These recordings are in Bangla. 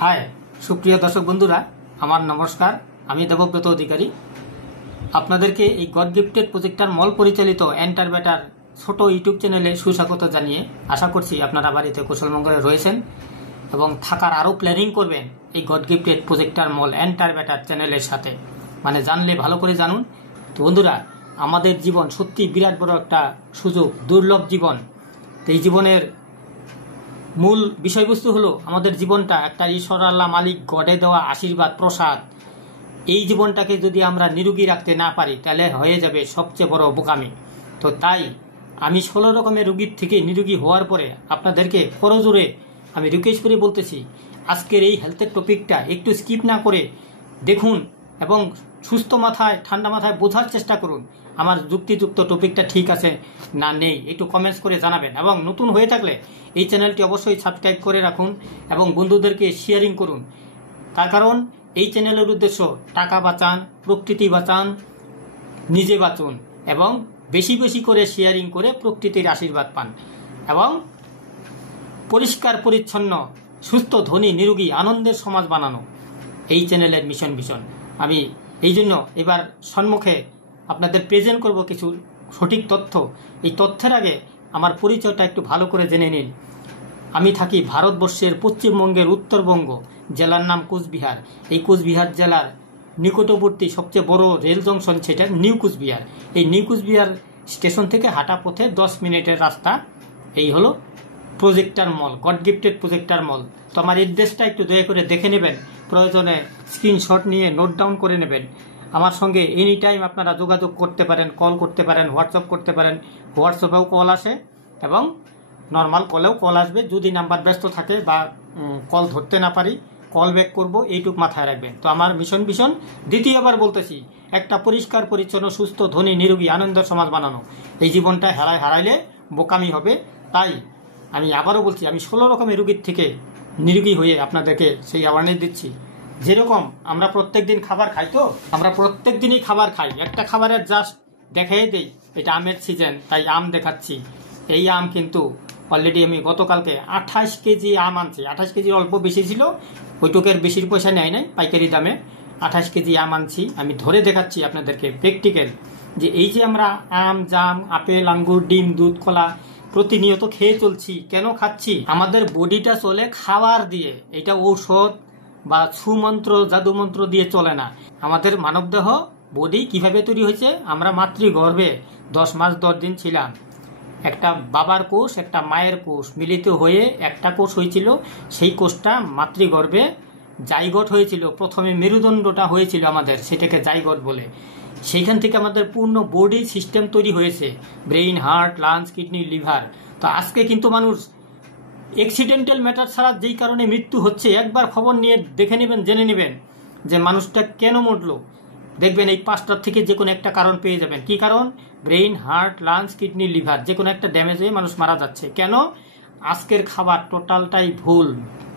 হাই সুপ্রিয় দর্শক বন্ধুরা, আমার নমস্কার। আমি দেবব্রত অধিকারী আপনাদেরকে এই গড গিফটেড প্রজেক্টার মল পরিচালিত এন্টার বেটার ছোট ইউটিউব চ্যানেলে সুস্বাগত জানিয়ে আশা করছি আপনারা বাড়িতে কুশল মঙ্গলে রয়েছেন এবং থাকার আরও প্ল্যানিং করবেন এই গড গিফটেড প্রজেক্টার মল এন্টার বেটার চ্যানেলের সাথে। মানে জানলে ভালো করে জানুন। তো বন্ধুরা, আমাদের জীবন সত্যি বিরাট বড় একটা সুযোগ, দুর্লভ জীবন। তো এই জীবনের মূল বিষয়বস্তু হলো আমাদের জীবনটা একটা ঈশ্বর আল্লাহ মালিক গডে দেওয়া আশীর্বাদ প্রসাদ। এই জীবনটাকে যদি আমরা নিরোগী রাখতে না পারি তাহলে হয়ে যাবে সবচেয়ে বড় বোকামি। তো তাই আমি 16 রকমের রোগীর থেকে নিরোগী হওয়ার পরে আপনাদেরকে করজোরে আমি রিকোয়েস্ট করে বলতেছি, আজকের এই হেলথের টপিকটা একটু স্কিপ না করে দেখুন এবং সুস্থ মাথায় ঠান্ডা মাথায় বোঝার চেষ্টা করুন আমার যুক্তিযুক্ত টপিকটা ঠিক আছে না নেই। একটু কমেন্টস করে জানাবেন এবং নতুন হয়ে থাকলে এই চ্যানেলটি অবশ্যই সাবস্ক্রাইব করে রাখুন এবং বন্ধুদেরকে শেয়ারিং করুন। তার কারণ এই চ্যানেলের উদ্দেশ্য টাকা বাঁচান, প্রকৃতি বাঁচান, নিজে বাঁচুন এবং বেশি বেশি করে শেয়ারিং করে প্রকৃতির আশীর্বাদ পান এবং পরিষ্কার পরিচ্ছন্ন সুস্থ ধনী নিরোগী আনন্দের সমাজ বানানো এই চ্যানেলের মিশন ভিশন। আমি এই জন্য এবার সম্মুখে আপনাদের প্রেজেন্ট করব কিছু সঠিক তথ্য। এই তথ্যের আগে আমার পরিচয়টা একটু ভালো করে জেনে নিন। আমি থাকি ভারতবর্ষের পশ্চিমবঙ্গের উত্তরবঙ্গ, জেলার নাম কোচবিহার। এই কোচবিহার জেলার নিকটবর্তী সবচেয়ে বড় রেল জংশন সেটা নিউ কোচবিহার। এই নিউ কোচবিহার স্টেশন থেকে হাঁটা পথে 10 মিনিটের রাস্তা। এই হলো প্রজেক্টার মল, গড গিফটেড প্রজেক্টার মল। তো আমার এড্রেসটা একটু দয়া করে দেখে নেবেন, প্রয়োজনে স্ক্রিনশট নিয়ে নোট ডাউন করে নেবেন। আমার সঙ্গে এনি টাইম আপনারা যোগাযোগ করতে পারেন, কল করতে পারেন, হোয়াটসঅ্যাপ করতে পারেন। হোয়াটসঅ্যাপেও কল আসে এবং নর্মাল কলেও কল আসবে। যদি নাম্বার ব্যস্ত থাকে বা কল ধরতে না পারি, কল ব্যাক করবো, এইটুক মাথায় রাখবেন। তো আমার মিশন ভীষণ দ্বিতীয়বার বলতেছি, একটা পরিষ্কার পরিচ্ছন্ন সুস্থ ধনী নিরোগী আনন্দের সমাজ বানানো। এই জীবনটা হারাইলে বোকামি হবে। তাই আমি আবারও বলছি, আমি 16 রকমের রোগীর থেকে নিরোগী হয়ে আপনাদেরকে সেই অ্যাওয়ারনেস দিচ্ছি। যেরকম আমরা প্রত্যেক দিন খাবার খাই, তো আমরা প্রত্যেক দিনই খাবার খাই, একটা খাবারের জাস্ট দেখাই দেই এটা আমের সিজন তাই আম দেখাচ্ছি। এই আম কিন্তু অলরেডি আমি গতকালকে 28 কেজি আম আনছি। 28 কেজির অল্প বেশি ছিল, ওইটুকের বেশির পয়সা নেয় নাই, পাইকারি দামে 28 কেজি আম আনছি। আমি ধরে দেখাচ্ছি আপনাদেরকে প্র্যাকটিক্যাল যে এই যে আমরা আম, জাম, আপেল, আঙ্গুর, ডিম, দুধ, কলা প্রতিনিয়ত খেয়ে চলছি। কেন খাচ্ছি? আমাদের বডিটা চলে খাবার দিয়ে। এটা ঔষধ বা সুমন্ত্র জাদুমন্ত্র দিয়ে চলে না। আমাদের মানবদেহ বডি কিভাবে তৈরি হয়েছে? আমরা মাতৃগর্ভে 10 মাস 10 দিন ছিলাম। একটা বাবার কোষ একটা মায়ের কোষ মিলিত হয়ে একটা কোষ হয়েছিল। সেই কোষটা মাতৃগর্ভে জাইগট হয়েছিল। প্রথমে মেরুদণ্ডটা হয়েছিল আমাদের, সেটাকে জাইগট বলে। সেইখান থেকে আমাদের পূর্ণ বডি সিস্টেম তৈরি হয়েছে, brain, heart, lungs, kidney, liver. তো আজকে কিন্তু মানুষ অ্যাক্সিডেন্টাল ম্যাটার ছাড়া যেই কারণে মৃত্যু হচ্ছে, একবার খবর নিয়ে দেখে নেবেন, জেনে নেবেন যে মানুষটা কেন মরলো। দেখবেন এই 5টার থেকে যে কোনো একটা কারণ পেয়ে যাবেন। কি কারণ? Brain, heart, lungs, kidney, liver, যে কোনো একটা ড্যামেজ হয়ে মানুষ মারা যাচ্ছে। কেন? আজকের খাবার টোটালটাই ভুল।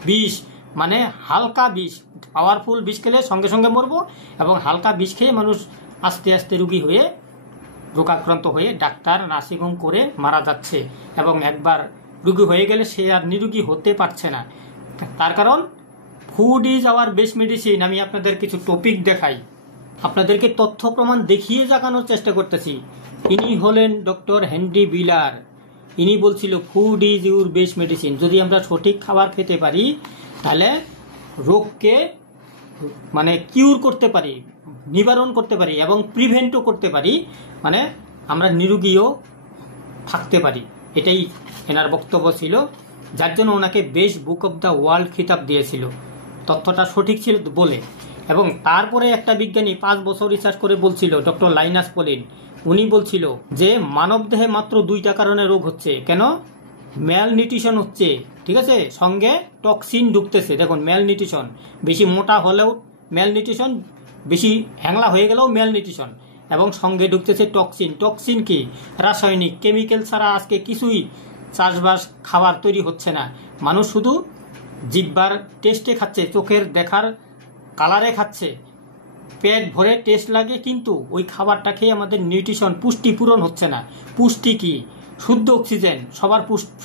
বিষ, মানে হালকা বিষ। পাওয়ারফুল বিষ খেলে সঙ্গে সঙ্গে মরবো এবং হালকা বিষ খেয়ে মানুষ আস্তে আস্তে রোগী হয়ে রোগাক্রান্ত হয়ে ডাক্তার নার্সিংহোম করে মারা যাচ্ছে এবং একবার রোগী হয়ে গেলে সে আর নিরোগী হতে পারছে না। তার কারণ food is our best medicine. আমি আপনাদের কিছু টপিক দেখাই, আপনাদেরকে তথ্য প্রমাণ দেখিয়ে জাগানোর চেষ্টা করতেছি। ইনি হলেন ডক্টর হেনরি বিলার। ইনি বলছিল food is your best medicine. যদি আমরা সঠিক খাবার খেতে পারি তাহলে রোগকে মানে কিউর করতে পারি, নিবারণ করতে পারি এবং প্রিভেন্টও করতে পারি, মানে আমরা নিরোগীও থাকতে পারি। এটাই এনার বক্তব্য ছিল, যার জন্য ওনাকে best book of the world খিতাব দিয়েছিল। তথ্যটা সঠিক ছিল বলে। এবং তারপরে একটা বিজ্ঞানী 5 বছর রিসার্চ করে বলছিল, ডক্টর লাইনাস পলিন, উনি বলছিল যে মানব দেহে মাত্র 2টা কারণে রোগ হচ্ছে। কেন? ম্যাল নিউট্রিশন হচ্ছে, ঠিক আছে, সঙ্গে টক্সিন ঢুকতেছে। দেখুন, ম্যাল নিউট্রিশন, বেশি মোটা হলেও ম্যাল নিউট্রিশন, বেশি হ্যাংলা হয়ে গেলেও ম্যাল নিউট্রিশন, এবং সঙ্গে ঢুকতেছে টক্সিন। টক্সিন কি? রাসায়নিক কেমিক্যাল ছাড়া আজকে কিছুই চাষবাস খাবার তৈরি হচ্ছে না। মানুষ শুধু জিহ্বার টেস্টে খাচ্ছে, চোখের দেখার কালারে খাচ্ছে, পেট ভরে টেস্ট লাগে, কিন্তু ওই খাবারটা খেয়ে আমাদের নিউট্রিশন পুষ্টি পূরণ হচ্ছে না। পুষ্টি কি? শুদ্ধ অক্সিজেন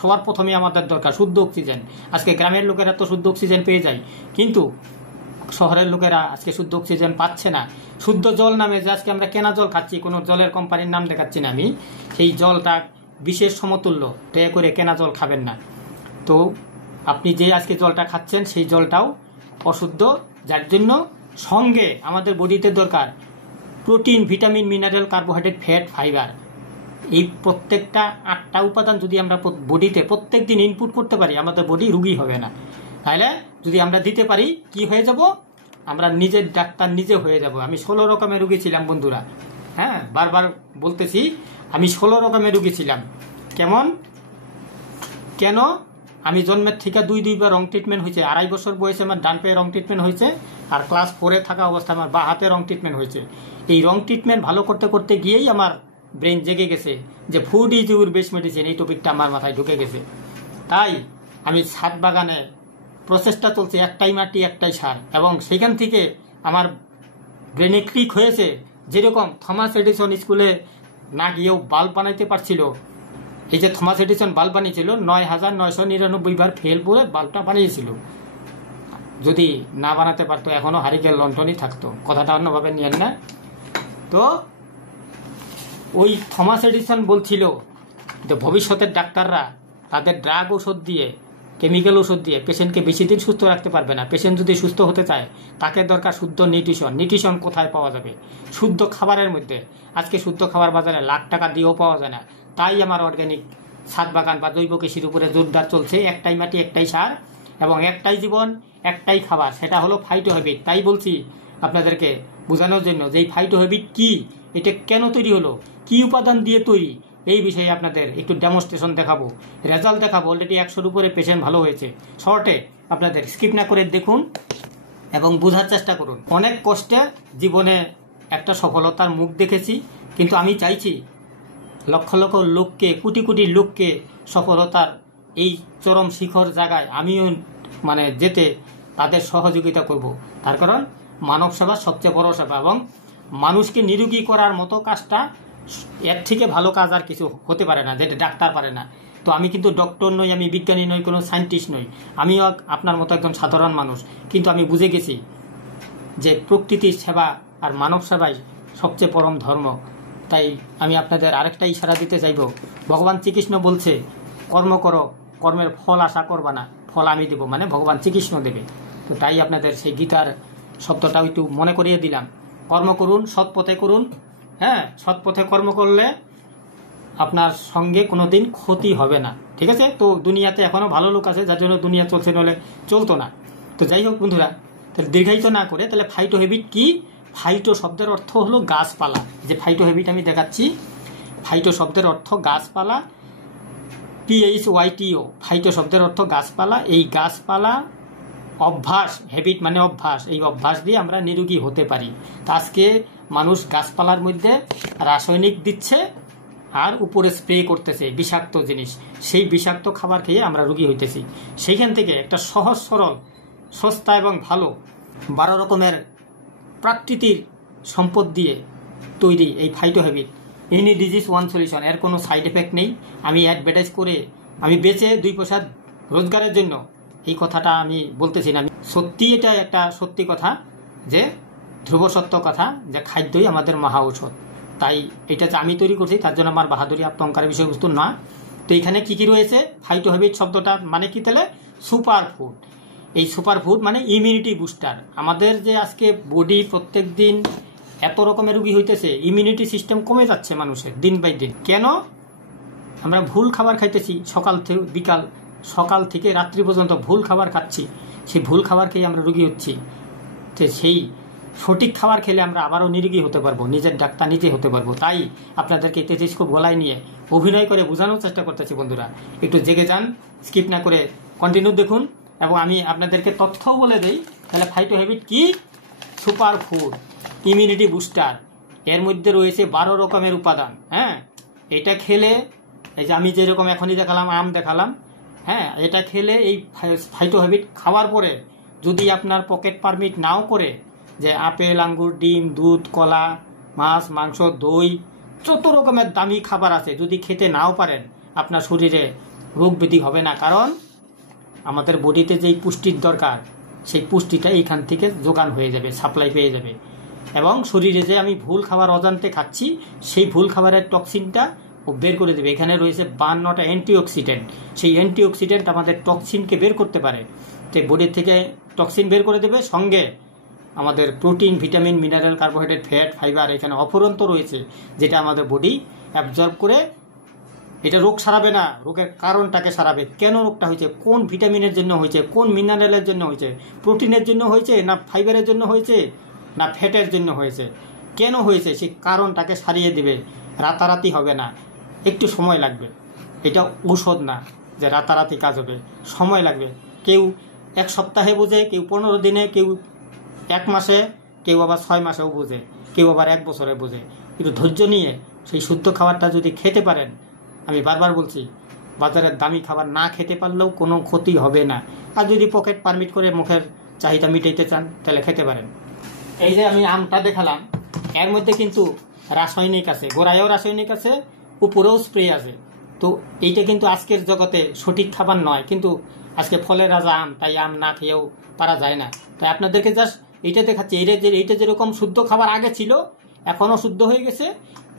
সবার প্রথমে আমাদের দরকার শুদ্ধ অক্সিজেন। আজকে গ্রামের লোকেরা তো শুদ্ধ অক্সিজেন পেয়ে যায়, কিন্তু শহরের লোকেরা আজকে শুদ্ধ অক্সিজেন পাচ্ছে না। শুদ্ধ জল নামে যে আজকে আমরা কেনা জল খাচ্ছি, কোনো জলের কোম্পানির নাম দেখাচ্ছি না আমি, সেই জলটা বিশেষ সমতুল্য, দয়া করে কেনা জল খাবেন না। তো আপনি যে আজকে জলটা খাচ্ছেন সেই জলটাও অশুদ্ধ, যার জন্য সঙ্গে আমাদের বডিতে দরকার protein, vitamin, mineral, carbohydrate, fat, fibre. এই প্রত্যেকটা 8টা উপাদান যদি আমরা বডিতে প্রত্যেক দিন ইনপুট করতে পারি, আমাদের বডি রোগী হবে না। তাহলে যদি আমরা দিতে পারি, কি হয়ে যাব? আমরা নিজের ডাক্তার নিজে হয়ে যাব। আমি 16 রকমের রোগী ছিলাম বন্ধুরা, হ্যাঁ, বারবার বলতেছি, আমি 16 রকমের রোগী ছিলাম। কেন? আমি জন্মের থেকে দুইবার রং ট্রিটমেন্ট হয়েছে। 2.5 বছর বয়সে আমার ডান পায়ে রং ট্রিটমেন্ট হয়েছে, আর ক্লাস 4-এ থাকা অবস্থায় আমার বাঁ হাতে রং ট্রিটমেন্ট হয়েছে। এই রং ট্রিটমেন্ট ভালো করতে করতে গিয়েই আমার ব্রেন জেগে গেছে যে food is your best medicine, এই টপিকটা আমার মাথায় ঢুকে গেছে। তাই আমি ছাদ বাগানে প্রসেসটা চলছে, একটাই মাটি একটাই সার, এবং সেখান থেকে আমার ব্রেনে ক্লিক হয়েছে। যেরকম থমাস এডিসন স্কুলে না গিয়েও বাল্ব বানাইতে পারছিল, এই যে থমাস এডিসন বাল্ব বানিয়েছিল 9,999 বার ফেল করে বাল্বটা বানিয়েছিল। যদি না বানাতে পারতো এখনো হারিকেন লন্ঠনই থাকতো। কথাটা অন্যভাবে নিয়েন না। তো ওই থমাস এডিসন বলছিল যে ভবিষ্যতের ডাক্তাররা তাদের ড্রাগ ওষুধ দিয়ে, কেমিক্যাল ওষুধ দিয়ে পেশেন্টকে বেশি দিন সুস্থ রাখতে পারবে না। পেশেন্ট যদি সুস্থ হতে চায় তাকে দরকার শুদ্ধ নিউট্রিশন। নিউট্রিশন কোথায় পাওয়া যাবে? শুদ্ধ খাবারের মধ্যে। আজকে শুদ্ধ খাবার বাজারে লাখ টাকা দিয়েও পাওয়া যায় না। তাই আমার অর্গানিক ছাদ বাগান বা জৈব কৃষির উপরে জোরদার চলছে। একটাই মাটি একটাই সার এবং একটাই জীবন একটাই খাবার, সেটা হলো ফাইটো হ্যাবিট। তাই বলছি আপনাদেরকে বোঝানোর জন্য যে এই ফাইটো হ্যাবিট কি, এটা কেন তৈরি হলো, কি উপাদান দিয়ে তৈরি, এই বিষয়ে আপনাদের একটু ডেমনস্ট্রেশন দেখাবো, রেজাল্ট দেখাবো। অলরেডি 100-র উপরে পেশেন্ট ভালো হয়েছে। শর্টে আপনাদের স্কিপ না করে দেখুন এবং বোঝার চেষ্টা করুন। অনেক কষ্টে জীবনে একটা সফলতার মুখ দেখেছি, কিন্তু আমি চাইছি লক্ষ লক্ষ লোককে, কোটি কোটি লোককে সফলতার এই চরম শিখর জায়গায় আমিও যেতে তাদের সহযোগিতা করব। তার কারণ মানব সেবা সবচেয়ে বড় সেবা, এবং মানুষকে নিরোগী করার মতো কাজটা, এর থেকে ভালো কাজ আর কিছু হতে পারে না, যেটা ডাক্তার পারে না। তো আমি কিন্তু ডক্টর নই, আমি বিজ্ঞানী নই, কোনো সায়েন্টিস্ট নই, আমিও আপনার মতো একজন সাধারণ মানুষ। কিন্তু আমি বুঝে গেছি যে প্রকৃতির সেবা আর মানব সেবাই সবচেয়ে পরম ধর্ম। তাই আমি আপনাদের আরেকটা ইশারা দিতে চাইব। ভগবান শ্রীকৃষ্ণ বলছে, কর্ম করো, কর্মের ফল আশা করবা না, ফল আমি দেব, মানে ভগবান শ্রীকৃষ্ণ দেবে। তো তাই আপনাদের সেই গীতার শব্দটাও একটু মনে করিয়ে দিলাম। কর্ম করুন, সৎ পথে করুন। হ্যাঁ, সৎ পথে কর্ম করলে আপনার সঙ্গে কোনোদিন ক্ষতি হবে না, ঠিক আছে? তো দুনিয়াতে এখনো ভালো লোক আছে, যার জন্য দুনিয়া চলছে, নলে চলতো না। তো যাই হোক বন্ধুরা, তাহলে দীর্ঘায়িত না করে, তাহলে ফাইটো হ্যাবিট কি? ফাইটো শব্দের অর্থ হলো গাছপালা। যে ফাইটো হ্যাবিট আমি দেখাচ্ছি, ফাইটো শব্দের অর্থ গাছপালা, PHYTO। ফাইটো শব্দের অর্থ গাছপালা। এই গাছপালা অভ্যাস, হ্যাবিট মানে অভ্যাস, এই অভ্যাস দিয়ে আমরা নিরোগী হতে পারি। তো আজকে মানুষ গাছপালার মধ্যে রাসায়নিক দিচ্ছে আর উপরে স্প্রে করতেছে বিষাক্ত জিনিস। সেই বিষাক্ত খাবার খেয়ে আমরা রোগী হইতেছি। সেইখান থেকে একটা সহজ সরল, সস্তা এবং ভালো 12 রকমের প্রাকৃতিক সম্পদ দিয়ে তৈরি এই phyto habit, any disease one solution. এর কোনো সাইড এফেক্ট নেই। আমি অ্যাডভার্টাইজ করে আমি বেচে 2 পয়সা রোজগারের জন্য এই কথাটা আমি বলতেছি না। সত্যি এটা একটা সত্যি কথা, যে ধ্রুব সত্য কথা, যে খাদ্যই আমাদের মহা ঔষধ। তাই এটা যে আমি তৈরি করছি তার জন্য আমার বাহাদুরি আত্মহংকারের বিষয়বস্তু না। তো এখানে কি কি রয়েছে? ফাইটো হ্যাবিট শব্দটা মানে কি? তাহলে সুপার ফুড। এই সুপার ফুড মানে ইমিউনিটি বুস্টার। আমাদের যে আজকে বডি প্রত্যেক দিন এত রকমের রোগী হইতেছে, ইমিউনিটি সিস্টেম কমে যাচ্ছে মানুষের দিন বাই দিন। কেন? আমরা ভুল খাবার খাইতেছি, সকাল থেকে রাত্রি পর্যন্ত ভুল খাবার খাচ্ছি। সেই ভুল খাবার খেয়ে আমরা রোগী হচ্ছি। তো সেই সঠিক খাবার খেলে আমরা আবারও নিরোগী হতে পারবো, নিজের ডাক্তার নিজে হতে পারবো। তাই আপনাদেরকে টেলিস্কোপ গলায় নিয়ে অভিনয় করে বোঝানোর চেষ্টা করতেছি। বন্ধুরা একটু জেগে যান, স্কিপ না করে কন্টিনিউ দেখুন, এবং আমি আপনাদেরকে তথ্যও বলে দেই। তাহলে ফাইটো হ্যাবিট কি? Super food, immunity booster. এর মধ্যে রয়েছে 12 রকমের উপাদান। হ্যাঁ, এটা খেলে, এই যে আমি যেরকম এখনই দেখালাম, আম দেখালাম, হ্যাঁ, এটা খেলে এই ফাইটো হ্যাবিট খাওয়ার পরে যদি আপনার পকেট পারমিট নাও করে, যে আপেল, আঙ্গুর, ডিম, দুধ, কলা, মাছ, মাংস, দই, যত রকমের দামি খাবার আছে, যদি খেতে নাও পারেন, আপনার শরীরে রোগ ব্যাধি হবে না, কারণ আমাদের বডিতে যেই পুষ্টির দরকার সেই পুষ্টিটা এইখান থেকে যোগান হয়ে যাবে, সাপ্লাই পেয়ে যাবে। এবং শরীরে যে আমি ভুল খাবার অজান্তে খাচ্ছি সেই ভুল খাবারের টক্সিনটা ও বের করে দেবে। এখানে রয়েছে 52টা অ্যান্টিঅক্সিডেন্ট, সেই অ্যান্টিঅক্সিডেন্ট আমাদের টক্সিনকে বের করতে পারে, তো বডির থেকে টক্সিন বের করে দেবে। সঙ্গে আমাদের protein, vitamin, mineral, carbohydrate, fat, fibre এখানে অফুরন্ত রয়েছে, যেটা আমাদের বডি অ্যাবজর্ব করে এটা রোগ সারাবে না, রোগের কারণটাকে সারাবে। কেন রোগটা হয়েছে, কোন ভিটামিনের জন্য হয়েছে, কোন মিনারেলের জন্য হয়েছে, প্রোটিনের জন্য হয়েছে না ফাইবারের জন্য হয়েছে না ফ্যাটের জন্য হয়েছে, কেন হয়েছে সেই কারণটাকে সারিয়ে দিবে। রাতারাতি হবে না, একটু সময় লাগবে। এটা ঔষধ না যে রাতারাতি কাজ হবে, সময় লাগবে। কেউ 1 সপ্তাহে বোঝে, কেউ 15 দিনে, কেউ 1 মাসে, কেউ আবার 6 মাসেও বোঝে, কেউ আবার 1 বছরে বোঝে। কিন্তু ধৈর্য নিয়ে সেই শুদ্ধ খাবারটা যদি খেতে পারেন, আমি বারবার বলছি, বাজারের দামি খাবার না খেতে পারলেও কোনো ক্ষতি হবে না। আর যদি পকেট পারমিট করে মুখের চাহিদা মিটাইতে চান তাহলে খেতে পারেন। এই যে আমি আমটা দেখালাম, এর মধ্যে কিন্তু রাসায়নিক আছে, গোড়ায়ও রাসায়নিক আছে, উপরেও স্প্রে আছে। তো এইটা কিন্তু আজকের জগতে সঠিক খাবার নয়, কিন্তু আজকে ফলের রাজা আম, তাই আম না খেয়েও পারা যায় না। তাই আপনাদেরকে জাস্ট এইটা দেখাচ্ছি, এইটা যেরকম শুদ্ধ খাবার আগে ছিল এখনও শুদ্ধ হয়ে গেছে,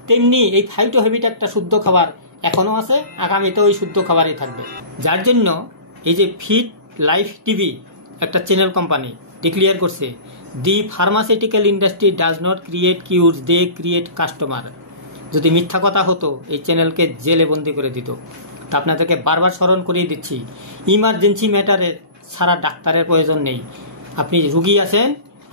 তেমনি এই ফাইটো হ্যাবিট একটা শুদ্ধ খাবার এখনও আছে, আগামীতে ওই শুদ্ধ খাবারই থাকবে। যার জন্য এই যে ফিট লাইফ টিভি একটা চ্যানেল কোম্পানি ডিক্লেয়ার করছে, the pharmaceutical industry does not create cures, they create customer. যদি মিথ্যা কথা হতো এই চ্যানেলকে জেলে বন্দি করে দিত। তা আপনাদেরকে বারবার স্মরণ করিয়ে দিচ্ছি, ইমার্জেন্সি ম্যাটারে সারা ডাক্তারের প্রয়োজন নেই। আপনি রুগী আছেন,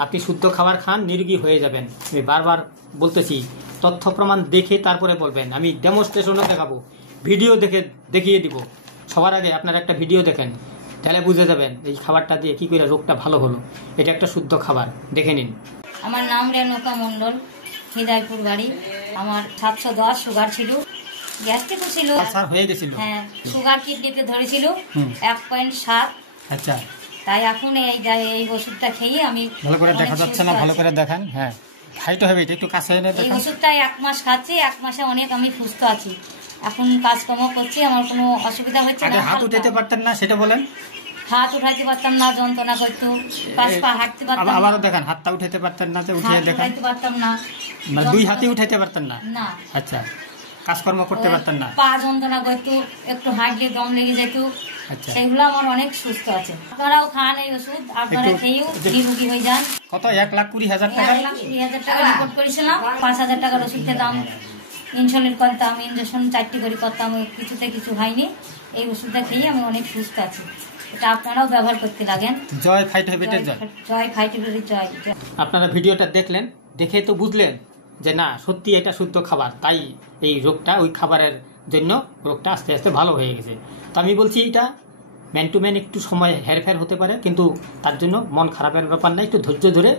আপনি শুদ্ধ খাবার খান, নিরোগী হয়ে যাবেন। আমি বারবার বলতেছি, তথ্য প্রমাণ দেখে তারপরে বলবেন। আমি ডেমনস্ট্রেশনও দেখাবো, ভিডিও দেখিয়ে দিব। সবার আগে আপনারা একটা ভিডিও দেখেন, তাহলে বুঝে যাবেন এই খাবারটা দিয়ে কি করে রোগটা ভালো হলো। এটা একটা শুদ্ধ খাবার, দেখে নিন। আমার নাম রেণুকা মণ্ডল, হৃদয়পুর বাড়ি। আমার 710 সুগার ছিল, গ্যাস্ট্রিকও ছিল, হয়ে গেছিল। হ্যাঁ, সুগার কিডনিতে ধরেছিল 1.7। আচ্ছা, তাই এখন এই ওষুধটা খেয়ে আমি ভালো করে দেখা যাচ্ছে না, ভালো করে দেখান। হ্যাঁ, খাইতে হবে, একটু কাছে এনে এই দেখান। ওষুধটা 1 মাস খাচ্ছি, 1 মাসে অনেক আমি সুস্থ আছি। এখন কাজকর্ম করছি, আমার কোনো অসুবিধা হচ্ছে আগে না। হাত উঠাতে পারতেন না, সেটা বলেন। হাত উঠাইতে পারতাম না, যন্ত্রণা করতো, পাঁচ পা হাঁটতে পারতাম না। আবারও দেখান, হাতটা উঠাতে পারতেন না, উঠিয়ে হাত দেখান। উঠাইতে পারতাম না, মানে 2 হাতই উঠাইতে পারতেন না? না। আচ্ছা, কাজকর্ম করতে পারতেন না? পা যন্ত্রণা করতো, একটু হাঁটলে দম লেগে যেত। আচ্ছা, সেগুলো আমার অনেক সুস্থ আছে। আপনারাও খান এই ওষুধ, আপনারা খেয়েও নিরোগী হয়ে যান। কত? 1,20,000 টাকা? 1,20,000 টাকা রিপোর্ট করেছিলাম। 5,000 টাকার ওষুধ খেতাম, ইনসুলিন করতাম, ইঞ্জেকশন 4টি করে করতাম, কিছুতে কিছু হয়নি। এই ওষুধটা খেয়ে আমি অনেক সুস্থ আছি। এটা আপনারাও ব্যবহার করতে লাগেন। জয় ফাইট হ্যাবিটের জয়। জয় ফাইট হ্যাবিটের জয়। আপনারা ভিডিওটা দেখলেন, দেখে তো বুঝলেন যে না, সত্যি এটা শুদ্ধ খাবার, তাই এই রোগটা ওই খাবারের জন্য রোগটা আস্তে আস্তে ভালো হয়ে গেছে। তো আমি বলছি, এটা ম্যান টু ম্যান একটু সময় হেরফের হতে পারে, কিন্তু তার জন্য মন খারাপের ব্যাপার না, একটু ধৈর্য ধরে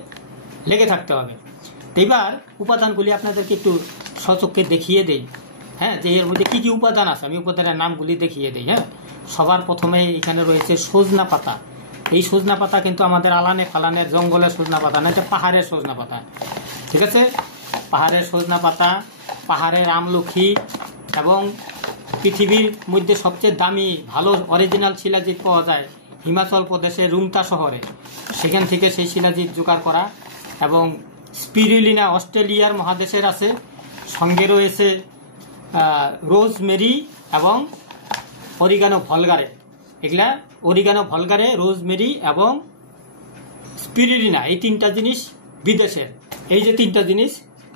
লেগে থাকতে হবে। তো এবার উপাদানগুলি আপনাদেরকে একটু সচক্ষে দেখিয়ে দেই। হ্যাঁ, যে এর মধ্যে কী কী উপাদান আছে আমি উপাদানের নামগুলি দেখিয়ে দিই। হ্যাঁ, সবার প্রথমে এখানে রয়েছে সজনা পাতা। এই সজনা পাতা কিন্তু আমাদের আলানে ফালানের জঙ্গলের সজনা পাতা না, এটা পাহাড়ের সজনা পাতা। ঠিক আছে, পাহাড়ের সজনা পাতা, পাহাড়ের আমলখি, এবং পৃথিবীর মধ্যে সবচেয়ে দামি ভালো অরিজিনাল শিলাজিৎ পাওয়া যায় হিমাচল প্রদেশের রুমতা শহরে, সেখান থেকে সেই শিলাজিৎ জোগাড় করা। এবং স্পিরুলিনা অস্ট্রেলিয়ার মহাদেশের আছে, সঙ্গে রয়েছে রোজমেরি এবং অরিগানো ভলগারে। এগুলা অরিগানো ভলগারে, রোজমেরি এবং স্পিরুলিনা, এই 3টা জিনিস বিদেশের। এই যে 3টা জিনিস,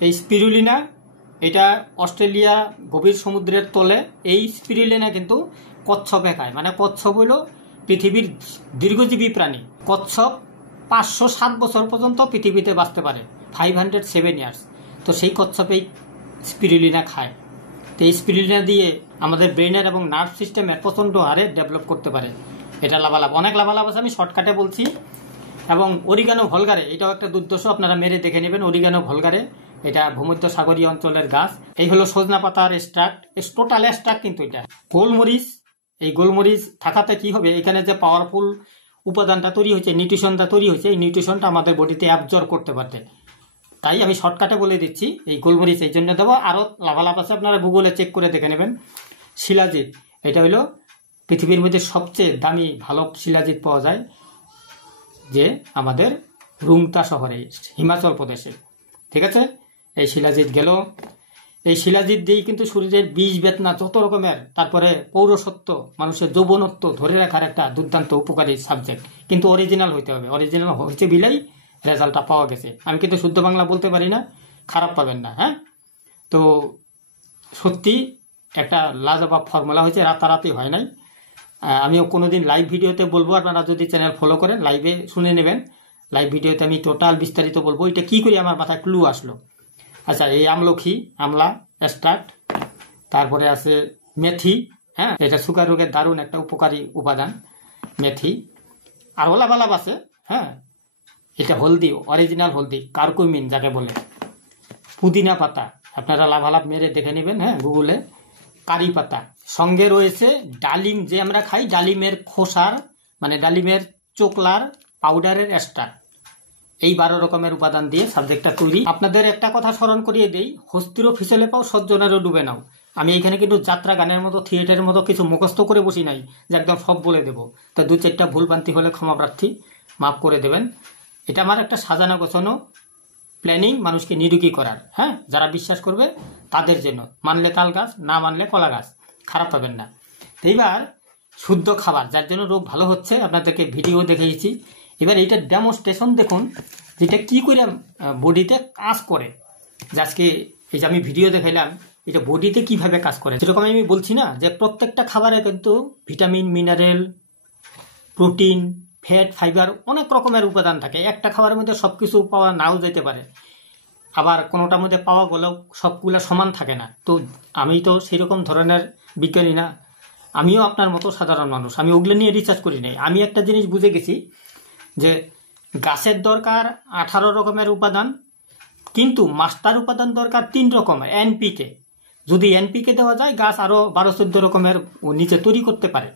এই স্পিরুলিনা এটা অস্ট্রেলিয়া গভীর সমুদ্রের তলে। এই স্পিরুলিনা কিন্তু কচ্ছপে খায়, মানে কচ্ছপ হইল পৃথিবীর দীর্ঘজীবী প্রাণী। কচ্ছপ 507 বছর পর্যন্ত পৃথিবীতে বাঁচতে পারে, 507 ইয়ার্স। তো সেই কচ্ছপেই স্পিরুলিনা খায়। তো এই স্পিরুলিনা দিয়ে আমাদের ব্রেনের এবং নার্ভ সিস্টেমের প্রচণ্ড হারে ডেভেলপ করতে পারে। এটা লাভালাভ, অনেক লাভালাভ আছে, আমি শর্টকাটে বলছি। এবং অরিগানো ভলগারে, এটাও একটা দুর্দশ, আপনারা মেরে দেখে নেবেন। অরিগানো ভলগারে এটা ভূমধ্য সাগরীয় অঞ্চলের গাছ। এই হলো সজনা পাতার এক্সট্রাক্ট, টোটাল এক্সট্রাক্ট কিন্তু এটা। গোলমরিচ, এই গোলমরিচ থাকাতে কি হবে, এখানে যে পাওয়ারফুল উপাদানটা তৈরি হয়েছে, নিউট্রিশনটা তৈরি হয়েছে, এই নিউট্রিশনটা আমাদের বডিতে অ্যাবজর্ব করতে পারতে। তাই আমি শর্টকাটে বলে দিচ্ছি, এই গোলমরিচ এই জন্য দেবো। আরও লাভালাভ আছে, আপনারা গুগলে চেক করে দেখে নেবেন। শিলাজিৎ, এটা হলো পৃথিবীর মধ্যে সবচেয়ে দামি ভালো শিলাজিৎ পাওয়া যায় যে আমাদের রুংতা শহরে, হিমাচল প্রদেশে। ঠিক আছে, এই শিলাজিৎ গেল। এই শিলাজিৎ দিয়েই কিন্তু শরীরের বিষ বেদনা যত রকমের, তারপরে পৌরসত্ব, মানুষের যৌবনত্ব ধরে রাখার একটা দুর্দান্ত উপকারী সাবজেক্ট। কিন্তু অরিজিনাল হইতে হবে, অরিজিনাল হয়েছে বিলাই রেজাল্টটা পাওয়া গেছে। আমি কিন্তু শুদ্ধ বাংলা বলতে পারি না, খারাপ পাবেন না। হ্যাঁ, তো সত্যি একটা লাজবাব ফর্মুলা হয়েছে, রাতারাতি হয় নাই। আমিও কোনোদিন লাইভ ভিডিওতে বলবো, আপনারা যদি চ্যানেল ফলো করেন লাইভে শুনে নেবেন। লাইভ ভিডিওতে আমি টোটাল বিস্তারিত বলবো এটা কি করে আমার মাথায় ক্লু আসলো। আচ্ছা, এই আমলখি, আমলা স্টার্ট, তারপরে আছে মেথি। হ্যাঁ, এটা সুগার রোগের দারুণ একটা উপকারী উপাদান মেথি। আর ওলাবালাব আছে। হ্যাঁ, এটা হলদি, অরিজিনাল হলদি, কারকুমিন যাকে বলে। পুদিনা পাতা, আপনারা লাভালাভ মেরে দেখে নেবেন। হ্যাঁ, গুগলে। কারি পাতা, সঙ্গে রয়েছে ডালিম, যে আমরা খাই ডালিমের খোসার, মানে ডালিমের চোকলার পাউডারের এক্সট্রা। এই 12 রকমের উপাদান দিয়ে সাবজেক্টটা তৈরি। আপনাদের একটা কথা স্মরণ করিয়ে দেই, হস্তিরও ফিসলে পাও, সজ্জনেরও ডুবে নাও। আমি এখানে কিন্তু যাত্রা গানের মতো, থিয়েটারের মতো কিছু মুখস্থ করে বসি নাই যে একদম সব বলে দেবো। তা 2-4টা ভুলভ্রান্তি হলে ক্ষমা প্রার্থী, মাফ করে দেবেন। এটা আমার একটা সাজানো গোছানো প্ল্যানিং মানুষকে নিরোগী করার। হ্যাঁ, যারা বিশ্বাস করবে তাদের জন্য। মানলে তাল গাছ, না মানলে কলা গাছ, খারাপ পাবেন না। এইবার শুদ্ধ খাবার, যার জন্য রোগ ভালো হচ্ছে, আপনাদেরকে ভিডিও দেখিয়েছি। এবার এইটা ডেমনস্ট্রেশন দেখুন, যেটা কি করে বডিতে কাজ করে। আজকে এই যে আমি ভিডিও দেখাইলাম, এটা বডিতে কিভাবে কাজ করে। যেরকম আমি বলছি না যে প্রত্যেকটা খাবারে কিন্তু vitamin, mineral, protein, fat, fibre, অনেক রকমের উপাদান থাকে। একটা খাবারের মধ্যে সবকিছু পাওয়া নাও যেতে পারে, আবার কোনোটার মধ্যে পাওয়া গেলেও সবগুলা সমান থাকে না। তো আমি তো সেই রকম ধরনের বিজ্ঞানী না, আমিও আপনার মতো সাধারণ মানুষ। আমি ওগুলো নিয়ে রিসার্চ করি নাই। আমি একটা জিনিস বুঝে গেছি যে গাছের দরকার 18 রকমের উপাদান, কিন্তু মাস্টার উপাদান দরকার 3 রকমের। এনপিকে, যদি এনপিকে দেওয়া যায় গাছ আরো 12-14 রকমের নিচে তৈরি করতে পারে।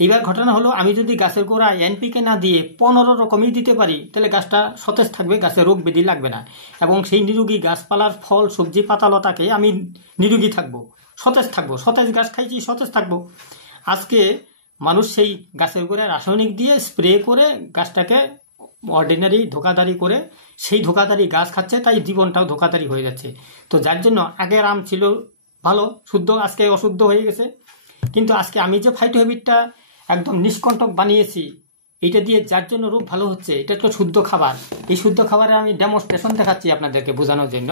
এইবার ঘটনা হলো, আমি যদি গাছের গোড়ায় এনপিকে না দিয়ে 15 রকমই দিতে পারি, তাহলে গাছটা সতেজ থাকবে, গাছের রোগ ব্যাধি লাগবে না, এবং সেই নিরোগী গাছপালার ফল, সবজি, পাতালতাকে আমি নিরোগী থাকবো, সতেজ থাকবো। সতেজ গাছ খাইছি, সতেজ থাকবো। আজকে মানুষ সেই গাছের গোড়ায় রাসায়নিক দিয়ে স্প্রে করে গাছটাকে অর্ডিনারি ধোকাদারি করে সেই ধোকাদারি গাছ খাচ্ছে, তাই জীবনটাও ধোকাদারি হয়ে যাচ্ছে। তো যার জন্য আগের আম ছিল ভালো শুদ্ধ, আজকে অশুদ্ধ হয়ে গেছে। কিন্তু আজকে আমি যে ফাইটো হ্যাবিটটা একদম নিষ্কণ্টক বানিয়েছি, এটা দিয়ে যার জন্য রোগ ভালো হচ্ছে, এটা তো শুদ্ধ খাবার। এই শুদ্ধ খাবারে আমি ডেমনস্ট্রেশন দেখাচ্ছি আপনাদেরকে বোঝানোর জন্য।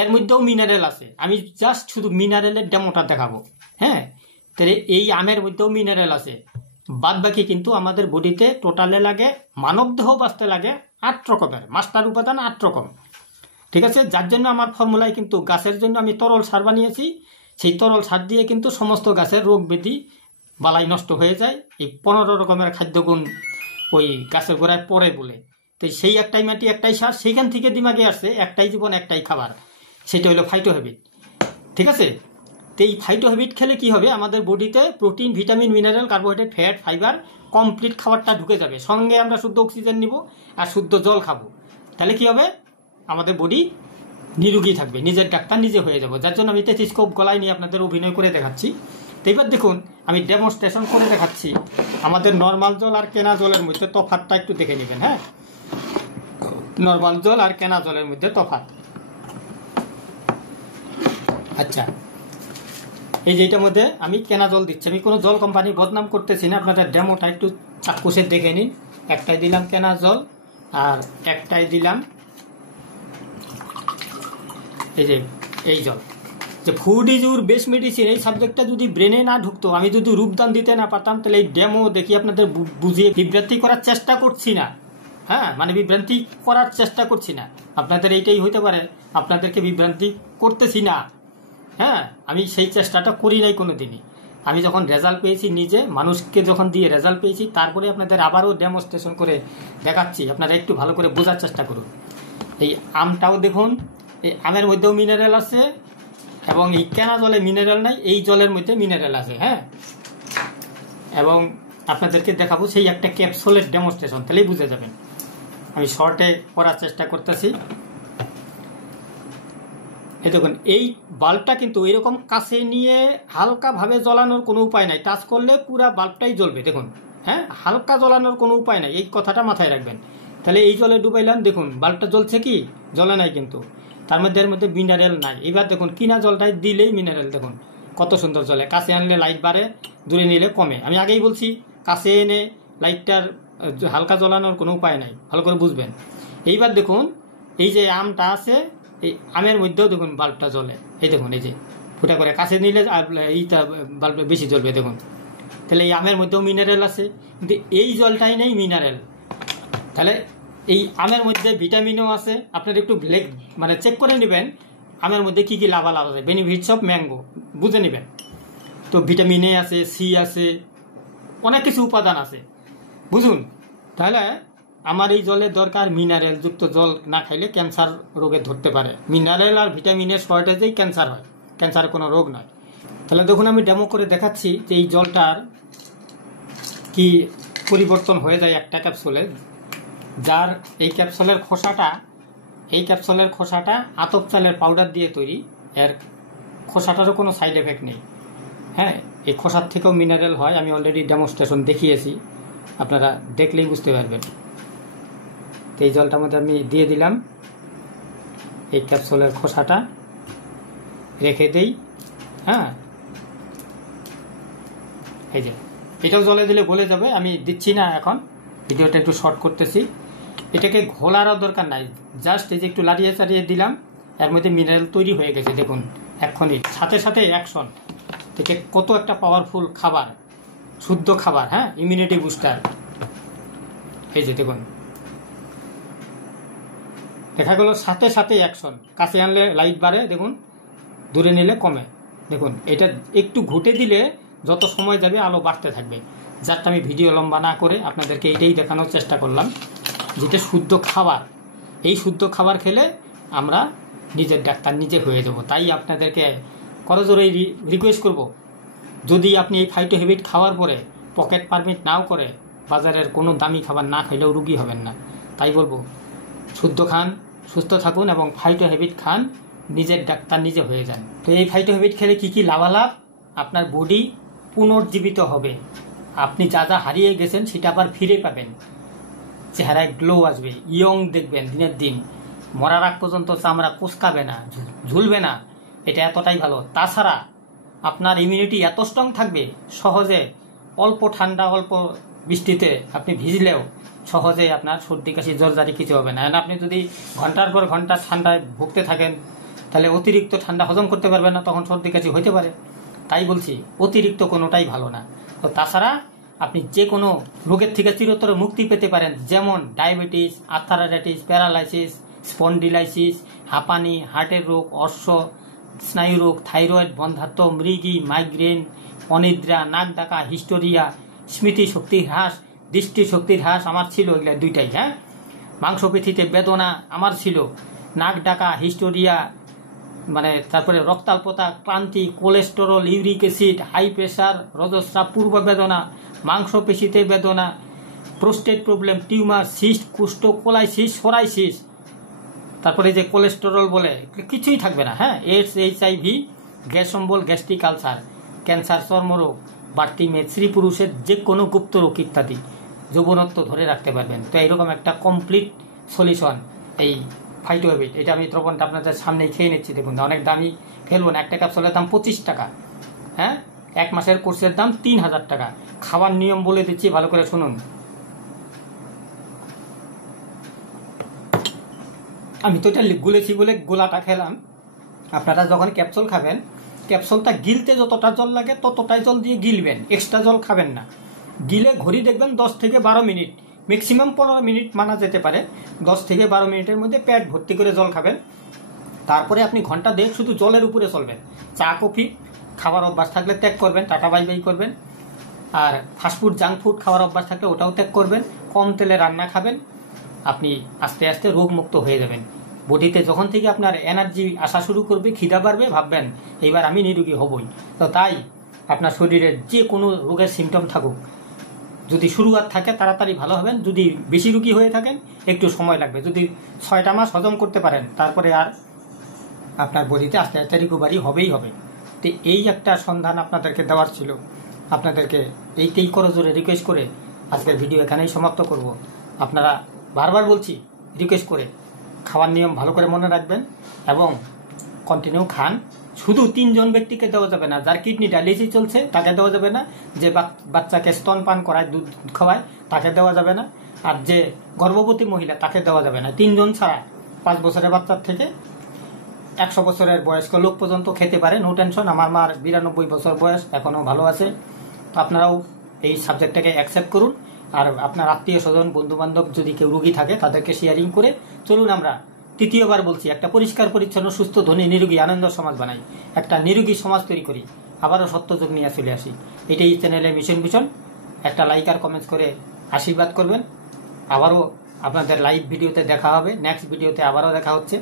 এর মধ্যেও মিনারেল আছে, আমি জাস্ট শুধু মিনারেলের ডেমোটা দেখাবো। হ্যাঁ, তাহলে এই আমের মধ্যেও মিনারেল আছে। বাদ বাকি কিন্তু আমাদের বডিতে টোটালে লাগে, মানব দেহ বাঁচতে লাগে 8 রকমের মাস্টার উপাদান, 8 রকম। ঠিক আছে, যার জন্য আমার ফর্মুলায় কিন্তু গাছের জন্য আমি তরল সার বানিয়েছি। সেই তরল সার দিয়ে কিন্তু সমস্ত গাছের রোগ ব্যাধি বালাই নষ্ট হয়ে যায়। এই 15 রকমের খাদ্যগুণ ওই গাছের গোড়ায় পড়ে বলে। তো সেই একটাই মাটি, একটাই সার, সেইখান থেকে দিমাগে আসছে একটাই জীবন, একটাই খাবার, সেটা হলো ফাইটো হ্যাবিট। ঠিক আছে, তো এই ফাইটো হ্যাবিট খেলে কি হবে, আমাদের বডিতে protein, vitamin, mineral, carbohydrate, fat, fibre, complete খাবারটা ঢুকে যাবে। সঙ্গে আমরা শুদ্ধ অক্সিজেন নিব আর শুদ্ধ জল খাবো। তাহলে কি হবে, আমাদের বডি নিরোগী থাকবে, নিজের ডাক্তার নিজে হয়ে যাব। যার জন্য আমি টেলিস্কোপ গলায় নিয়ে আপনাদের অভিনয় করে দেখাচ্ছি। তো এবার দেখুন, আমি ডেমনস্ট্রেশন করে দেখাচ্ছি। আমাদের নর্মাল জল আর কেনা জলের মধ্যে তফাৎটা একটু দেখে নেবেন। হ্যাঁ, নর্মাল জল আর কেনা জলের মধ্যে তফাৎ। আচ্ছা, এই যেটার মধ্যে আমি কেনা জল দিচ্ছি, আমি কোনো জল কোম্পানি বদনাম করতেছি না, আপনাদের ডেমোটা একটু চাক্ষুষে দেখে নিন। একটাই দিলাম কেনা জল আর একটাই দিলাম এই যে এই জল। যে food is your best medicine, এই সাবজেক্টটা যদি ব্রেনে না ঢুকতো, আমি যদি রূপদান দিতে না পারতাম, তাহলে এই ডেমো দেখি আপনাদের বুঝিয়ে বিভ্রান্তি করার চেষ্টা করছি না। হ্যাঁ, মানে বিভ্রান্তি করার চেষ্টা করছি না, আপনাদের এইটাই হইতে পারে, আপনাদেরকে বিভ্রান্তি করতেছি না। হ্যাঁ, আমি সেই চেষ্টাটা করি নাই কোনোদিনই। আমি যখন রেজাল্ট পেয়েছি, নিজে মানুষকে যখন দিয়ে রেজাল্ট পেয়েছি, তারপরে আপনাদের আবারও ডেমনস্ট্রেশন করে দেখাচ্ছি। আপনারা একটু ভালো করে বোঝার চেষ্টা করুন। এই আমটাও দেখুন, এই আমের মধ্যেও মিনারেল আছে, এবং এই কেনা জলে মিনারেল নাই, এই জলের মধ্যে মিনারেল আছে। হ্যাঁ, এবং আপনাদেরকে দেখাবো সেই একটা ক্যাপসুলের ডেমনস্ট্রেশন, তাহলেই বুঝে যাবেন। আমি শর্টে করার চেষ্টা করতেছি। এই দেখুন, এই বাল্বটা কিন্তু এরকম কাছে নিয়ে হালকাভাবে জ্বলানোর কোনো উপায় নাই, টাচ করলে পুরা বাল্বটাই জ্বলবে। দেখুন, হ্যাঁ, হালকা জ্বলানোর কোনো উপায় নাই, এই কথাটা মাথায় রাখবেন। তাহলে এই জলে ডুবাইলাম, দেখুন বাল্বটা জ্বলছে কি? জ্বলে নাই কিন্তু, তার মধ্যে এর মধ্যে মিনারেল নাই। এবার দেখুন কিনা জলটাই দিলেই মিনারেল, দেখুন কত সুন্দর জ্বলে। কাছে আনলে লাইট বাড়ে, দূরে নিলে কমে। আমি আগেই বলছি, কাছে এনে লাইটটার হালকা জ্বলানোর কোনো উপায় নাই, ভালো করে বুঝবেন। এইবার দেখুন, এই যে আমটা আছে, এই আমের মধ্যেও দেখুন বাল্বটা জ্বলে। এই দেখুন, এই যে ফুটা করে কাছে নিলে এইটা বাল্বটা বেশি জ্বলবে। দেখুন, তাহলে এই আমের মধ্যেও মিনারেল আছে, কিন্তু এই জলটাই নেই মিনারেল। তাহলে এই আমের মধ্যে ভিটামিনও আছে। আপনারা একটু মানে চেক করে নেবেন আমের মধ্যে কি কি লাভালাভ আছে, বেনিফিটস অফ ম্যাঙ্গো বুঝে নেবেন। তো ভিটামিন এ আছে, সি আছে, অনেক কিছু উপাদান আছে, বুঝুন। তাহলে আমার এই জলের দরকার মিনারেল যুক্ত জল না খাইলে ক্যান্সার রোগে ধরতে পারে। মিনারেল আর ভিটামিনের শর্টেজেই ক্যান্সার হয়, ক্যান্সার কোনো রোগ নয়। তাহলে দেখুন, আমি ডেমো করে দেখাচ্ছি যে এই জলটার কি পরিবর্তন হয়ে যায় একটা ক্যাপসুলে। যার এই ক্যাপসুলের খোসাটা আতপ চালের পাউডার দিয়ে তৈরি, এর খোসাটারও কোনো সাইড এফেক্ট নেই। হ্যাঁ, এই খোসার থেকেও মিনারেল হয়, আমি অলরেডি ডেমনস্ট্রেশন দেখিয়েছি, আপনারা দেখলেই বুঝতে পারবেন। তো এই জলটার মধ্যে আমি দিয়ে দিলাম, এই ক্যাপসুলের খোসাটা রেখে দেই। হ্যাঁ, এই যে এটাও জলে দিলে গলে যাবে, আমি দিচ্ছি না এখন, ভিডিওটা একটু শর্ট করতেছি। এটাকে ঘোলারও দরকার নাই, জাস্ট এই যে একটু লাড়িয়ে চাড়িয়ে দিলাম, এর মধ্যে মিনারেল তৈরি হয়ে গেছে। দেখুন, এক্ষুনি সাথে সাথে অ্যাকশন থেকে কত একটা পাওয়ারফুল খাবার, শুদ্ধ খাবার, হ্যাঁ, ইমিউনিটি বুস্টার। এই যে দেখুন, দেখা গেল সাথে সাথে অ্যাকশন। কাছে আনলে লাইট বাড়ে, দেখুন, দূরে নিলে কমে। দেখুন, এটা একটু ঘুটে দিলে যত সময় যাবে আলো বাড়তে থাকবে। যারটা আমি ভিডিও লম্বা না করে আপনাদেরকে এইটাই দেখানোর চেষ্টা করলাম, যেটা শুদ্ধ খাবার। এই শুদ্ধ খাবার খেলে আমরা নিজের ডাক্তার নিজে হয়ে যাব। তাই আপনাদেরকে করজোরে রিকোয়েস্ট করব, যদি আপনি এই ফাইটো হ্যাবিট খাওয়ার পরে পকেট পারমিট নাও করে বাজারের কোনো দামি খাবার না খাইলেও রুগী হবেন না। তাই বলবো, শুদ্ধ খান, সুস্থ থাকুন এবং ফাইটো হ্যাবিট খান, নিজের ডাক্তার নিজে হয়ে যান। তো এই ফাইটো হ্যাবিট খেলে কি কি লাভালাভ? আপনার বডি পুনর্জীবিত হবে, আপনি যা যা হারিয়ে গেছেন সেটা আবার ফিরে পাবেন, চেহারায় গ্লো আসবে, ইয়ং দেখবেন দিনের দিন, মরার আগ পর্যন্ত চামড়া কুচকাবে না, ঝুলবে না। এটা এতটাই ভালো। তাছাড়া আপনার ইমিউনিটি এত স্ট্রং থাকবে, সহজে অল্প ঠান্ডা অল্প বৃষ্টিতে আপনি ভিজলেও সহজে আপনার সর্দি কাশি জ্বরজারি কিছু হবে না। আপনি যদি ঘন্টার পর ঘন্টা ঠান্ডায় ভুগতে থাকেন, তাহলে অতিরিক্ত ঠান্ডা হজম করতে পারবেন না, তখন সর্দি কাশি হইতে পারে। তাই বলছি, অতিরিক্ত কোনোটাই ভালো না। তো তাছাড়া আপনি যে কোনো রোগের থেকে চিরতরে মুক্তি পেতে পারেন, যেমন ডায়াবেটিস, আর্থারাইটিস, প্যারালাইসিস, স্পন্ডিলাইসিস, হাঁপানি, হার্টের রোগ, অর্শ, স্নায়ু রোগ, থাইরয়েড, বন্ধ্যাত্ব, মৃগী, মাইগ্রেন, অনিদ্রা, নাক ডাকা, হিস্টোরিয়া, স্মৃতি শক্তির হ্রাস, দৃষ্টি শক্তির হ্রাস আমার ছিল, এগুলা দুইটাই। হ্যাঁ, মাংসপেশিতে বেদনা আমার ছিল, নাক ডাকা, হিস্টোরিয়া, মানে তারপরে রক্তাল্পতা, ক্লান্তি, cholesterol, uric acid, high pressure, রজস্রাব, পূর্ব বেদনা, মাংসপেশিতে বেদনা, প্রোস্টেট প্রবলেম, টিউমার, সিস্ট, কুষ্ঠ, কোলাইসিস, সোরাইসিস, তারপরে যে কোলেস্টেরল বলে কিছুই থাকবে না। হ্যাঁ, এইডস, HIV, গ্যাস অম্বল, গ্যাস্ট্রিক আলসার, ক্যান্সার, চর্মরোগ, বাড়তি মেদ, স্ত্রী পুরুষের যে কোনো গুপ্ত রোগ ইত্যাদি যৌবনত্ব ধরে রাখতে পারবেন। তো এইরকম একটা কমপ্লিট সলিউশন এই ফাইটো হ্যাবিট। এটা আমি দ্রবণটা আপনাদের সামনেই খেয়ে নিচ্ছি। দেখুন, অনেক দামি ফেলবো না, একটা ক্যাপসুলের দাম 25 টাকা। হ্যাঁ, 1 মাসের কোর্সের দাম 3000 টাকা। খাবার নিয়ম বলে দিচ্ছি, ভালো করে শুনুন। আমি তো এটা গুলেছি বলে গোলাটা খেলাম। আপনারা যখন ক্যাপসুল খাবেন, ক্যাপসুলটা গিলতে যতটা জল লাগে ততটাই জল দিয়ে গিলবেন, এক্সট্রা জল খাবেন না। গিলে ঘড়ি দেখবেন 10 থেকে 12 মিনিট, ম্যাক্সিমাম 15 মিনিট মানা যেতে পারে। 10 থেকে 12 মিনিটের মধ্যে পেট ভর্তি করে জল খাবেন। তারপরে আপনি ঘন্টা দেড় শুধু জলের উপরে চলবেন। চা কফি খাবার অভ্যাস থাকলে ত্যাগ করবেন, টাটা বাই বাই করবেন। আর ফাস্টফুড, জাঙ্ক ফুড খাওয়ার অভ্যাস থাকলে ওটাও ত্যাগ করবেন। কম তেলে রান্না খাবেন, আপনি আস্তে আস্তে রোগমুক্ত হয়ে যাবেন। বডিতে যখন থেকে আপনার এনার্জি আসা শুরু করবে, খিদা বাড়বে, ভাববেন এইবার আমি নিরোগী হবই। তো তাই আপনার শরীরের যে কোনো রোগের সিমটম থাকুক, যদি শুরুয়াত থাকে তাড়াতাড়ি ভালো হবেন। যদি বেশি রোগী হয়ে থাকেন একটু সময় লাগবে। যদি 6টা মাস হজম করতে পারেন, তারপরে আর আপনার বডিতে আস্তে আস্তে রিকভারি হবেই হবে। তো এই একটা সন্ধান আপনাদেরকে দেওয়ার ছিল। আপনাদেরকে এইটাই করজোরে রিকোয়েস্ট করে আজকের ভিডিও এখানেই সমাপ্ত করব। আপনারা বারবার বলছি রিকোয়েস্ট করে খাওয়ার নিয়ম ভালো করে মনে রাখবেন এবং কন্টিনিউ খান। শুধু 3 জন ব্যক্তিকে দেওয়া যাবে না, যার কিডনি ডায়ালিসিস চলছে তাকে দেওয়া যাবে না, যে বাচ্চাকে স্তন পান করায়, দুধ খাওয়ায় তাকে দেওয়া যাবে না, আর যে গর্ভবতী মহিলা তাকে দেওয়া যাবে না। 3 জন ছাড়া 5 বছরের বাচ্চার থেকে 100 বছরের বয়স্ক লোক পর্যন্ত খেতে পারে, নো টেনশন। আমার মার 92 বছর বয়স, এখনো ভালো আছে। তো আপনারাও এই সাবজেক্টটাকে অ্যাকসেপ্ট করুন। আর আপনার আত্মীয় স্বজন, বন্ধু বান্ধব যদি কেউ রোগী থাকে তাদেরকে শেয়ারিং করে চলুন। আমরা তৃতীয়বার বলছি, একটা পরিষ্কার পরিচ্ছন্ন সুস্থ ধনী নিরোগী আনন্দ সমাজ বানাই, একটা নিরোগী সমাজ তৈরি করি, আবারও সত্যযুগ নিয়ে চলে আসি। এটাই চ্যানেলের মিশন ভিশন। একটা লাইক আর কমেন্টস করে আশীর্বাদ করবেন। আবারও আপনাদের লাইভ ভিডিওতে দেখা হবে, নেক্সট ভিডিওতে আবারও দেখা হচ্ছে।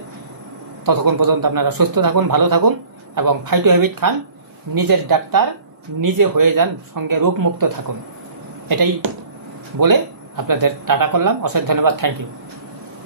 ততক্ষণ পর্যন্ত আপনারা সুস্থ থাকুন, ভালো থাকুন এবং ফাইটো হ্যাবিট খান। নিজের ডাক্তার নিজে হয়ে যান, সঙ্গে রোগমুক্ত থাকুন। এটাই বলে আপনাদের টাটা করলাম। অশেষ ধন্যবাদ, থ্যাংক ইউ।